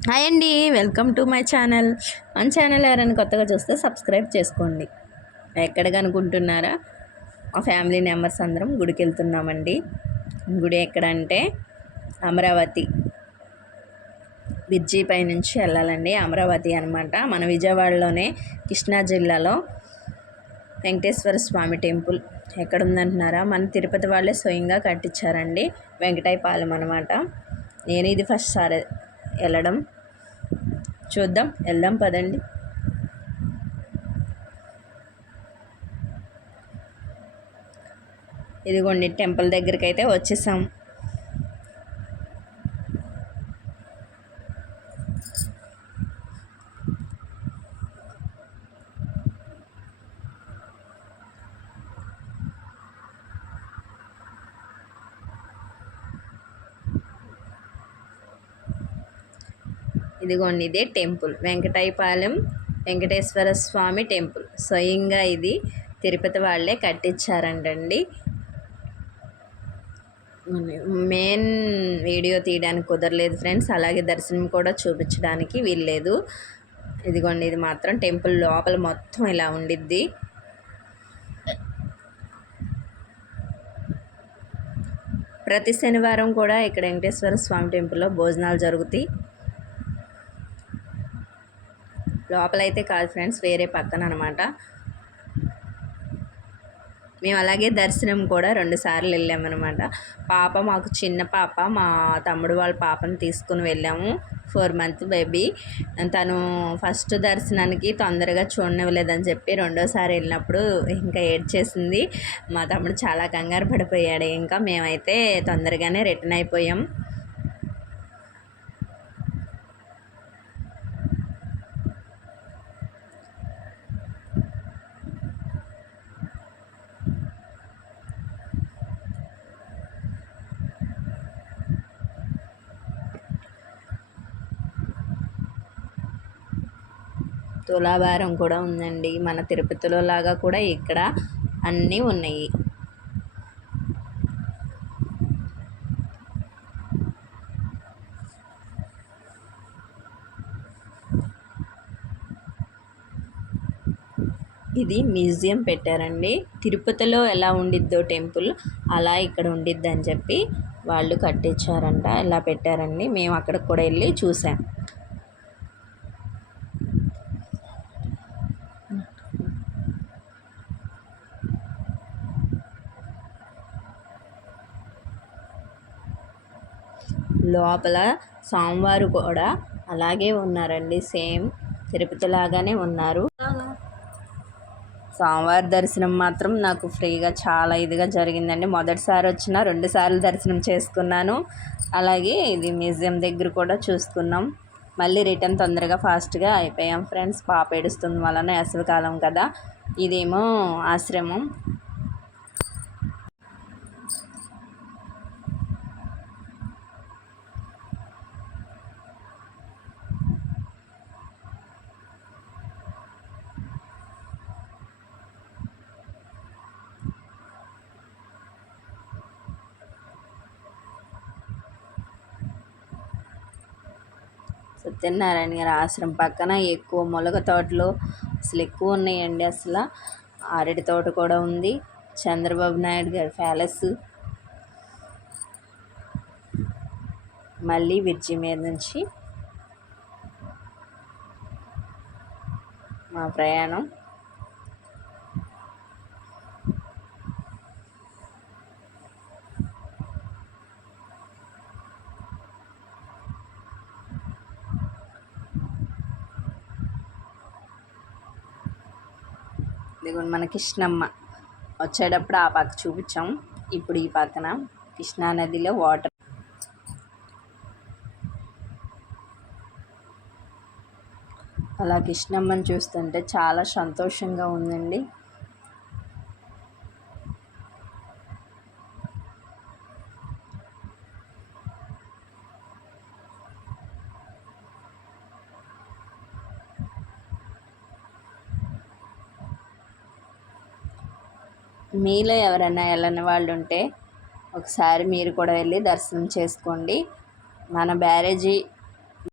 Hi అండి welcome to my channel. మన channel ఎవరైనా కొత్తగా చూస్తే సబ్స్క్రైబ్ చేసుకోండి. ఎక్కడ కనుక్కుంటున్నారా మా ఫ్యామిలీ మెంబర్స్ అందరం గుడికి వెళ్తున్నామండి. గుడి ఎక్కడంటే అమరావతి. బ్రిడ్జి పై నుంచి వెళ్ళాలండి అమరావతి అనమాట మన విజయవాడలోనే కృష్ణా జిల్లాలో వెంకటేశ్వర స్వామి టెంపుల్ ఎక్కడ ఉందంటున్నారా మన తిరుపతి వాళ్ళే స్వయంగా కట్టించారండి వెంకటాయపాలెం అనమాట నేను ఇది ఫస్ట్ సారి వెళ్ళడం. చూద్దాం వెళ్దాం పదండి. ఇదిగోండి టెంపుల్ దగ్గరికి అయితే వచ్చేసాం. ఇదిగోండి ఇదే టెంపుల్. వెంకటాయపాలెం వెంకటేశ్వర స్వామి టెంపుల్. స్వయంగా ఇది తిరుపతి వాళ్ళే కట్టించారంటండి. మెయిన్ వీడియో తీయడానికి కుదరలేదు ఫ్రెండ్స్. అలాగే దర్శనం కూడా చూపించడానికి వీల్లేదు. ఇదిగోండి ఇది మాత్రం టెంపుల్ లోపల మొత్తం ఇలా ఉండిద్ది. ప్రతి శనివారం కూడా ఇక్కడ వెంకటేశ్వర స్వామి టెంపుల్లో భోజనాలు జరుగుతాయి. లోపలైతే కాదు ఫ్రెండ్స్ వేరే పక్కన అనమాట మేము అలాగే దర్శనం కూడా రెండు సార్లు వెళ్ళామన్నమాట పాప మాకు చిన్న పాప మా తమ్ముడు వాళ్ళ పాపను తీసుకుని వెళ్ళాము. Four month baby. తను ఫస్ట్ దర్శనానికి తొందరగా చూడనివ్వలేదని చెప్పి రెండోసారి వెళ్ళినప్పుడు ఇంకా ఏడ్చేసింది. మా తమ్ముడు చాలా కంగారు పడిపోయాడు. ఇంకా మేమైతే తొందరగానే రిటర్న్ అయిపోయాం. తులాభారం కూడా ఉందండి. మన తిరుపతిలో లాగా కూడా ఇక్కడ అన్నీ ఉన్నాయి. ఇది మ్యూజియం పెట్టారండి. తిరుపతిలో ఎలా ఉండిద్దో టెంపుల్ అలా ఇక్కడ ఉండిద్ది అని చెప్పి వాళ్ళు కట్టించారంట. ఇలా పెట్టారండి? మేము అక్కడికి కూడా వెళ్ళి చూసాం. లోపల స్వామివారు కూడా అలాగే ఉన్నారండి. సేమ్ తిరుపతి లాగానే ఉన్నారు. స్వామివారి దర్శనం మాత్రం నాకు ఫ్రీగా చాలా ఇదిగా జరిగిందండి. మొదటిసారి వచ్చిన రెండు సార్లు దర్శనం చేసుకున్నాను. అలాగే ఇది మ్యూజియం దగ్గర కూడా చూసుకున్నాం. మళ్ళీ రిటర్న్ తొందరగా ఫాస్ట్గా అయిపోయాం ఫ్రెండ్స్. పాప ఏడుస్తుంది వలన వేసవికాలం కదా. ఇదేమో ఆశ్రమం. సత్యనారాయణ గారి. ఆశ్రమం పక్కన ఎక్కువ మొలక తోటలు అసలు ఎక్కువ ఉన్నాయండి అసలు. అరటి తోట కూడా ఉంది. చంద్రబాబు నాయుడు గారి ప్యాలెస్. మళ్ళీ బ్రిడ్జి మీద నుంచి మా ప్రయాణం. ఇదిగోండి మన కృష్ణమ్మ వచ్చేటప్పుడు ఆ పక్క చూపించాం. ఇప్పుడు ఈ పక్కన కృష్ణా నదిలో వాటర్ అలా కృష్ణమ్మని చూస్తుంటే చాలా సంతోషంగా ఉందండి. మీలో ఎవరైనా వెళ్ళని వాళ్ళు ఉంటే ఒకసారి మీరు కూడా వెళ్ళి దర్శనం చేసుకోండి. మన బ్యారేజీ